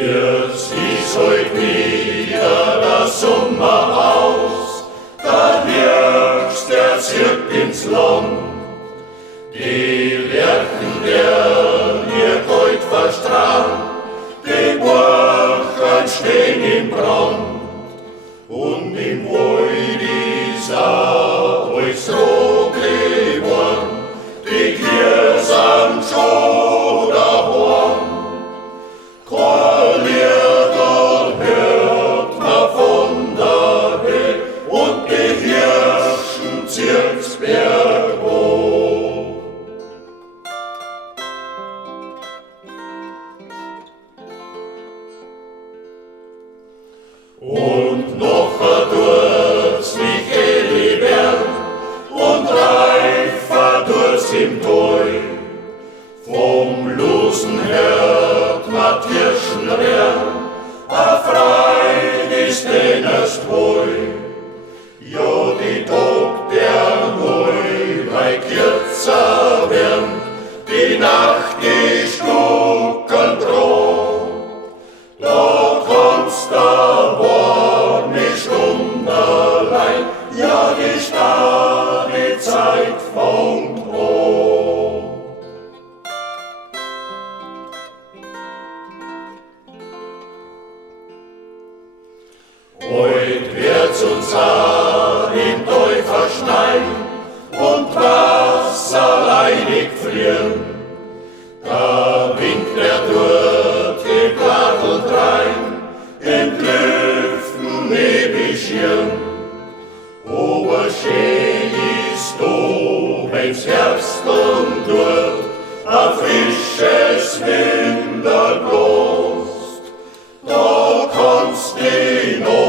Jetzt ist heut wieder das Sommerhaus, da Hirsch, der zirkt ins Land. Die Lerchen, der ihr heut verstrahlt, die Burgen stehen im Brand. Und im Wald ist alles rot geworden, die Kühe sind schon daheim. Kein Lieder hört man von daher, und die Hirschen zirkt's berghoch. Und noch tut's Micheli werden, und reifer tut's im Tal. Vom losen hört man Tirschen rennen, a Freud ist deners wohl. Ja, die Tag der Neulei kürzer werden, die Nacht ist dunkelgrau. Da kannst da warme Stunde allein, ja, die starre Zeit fängt an. Heut wird's uns auch im Tal verschneien und Wasser leidig frieren. Da winkt der durch die Plattel rein, in Lüften nebischieren. Aber schön ist da, wenn's Herbst und dort a frisches Winter bloßt. Da kannst du noch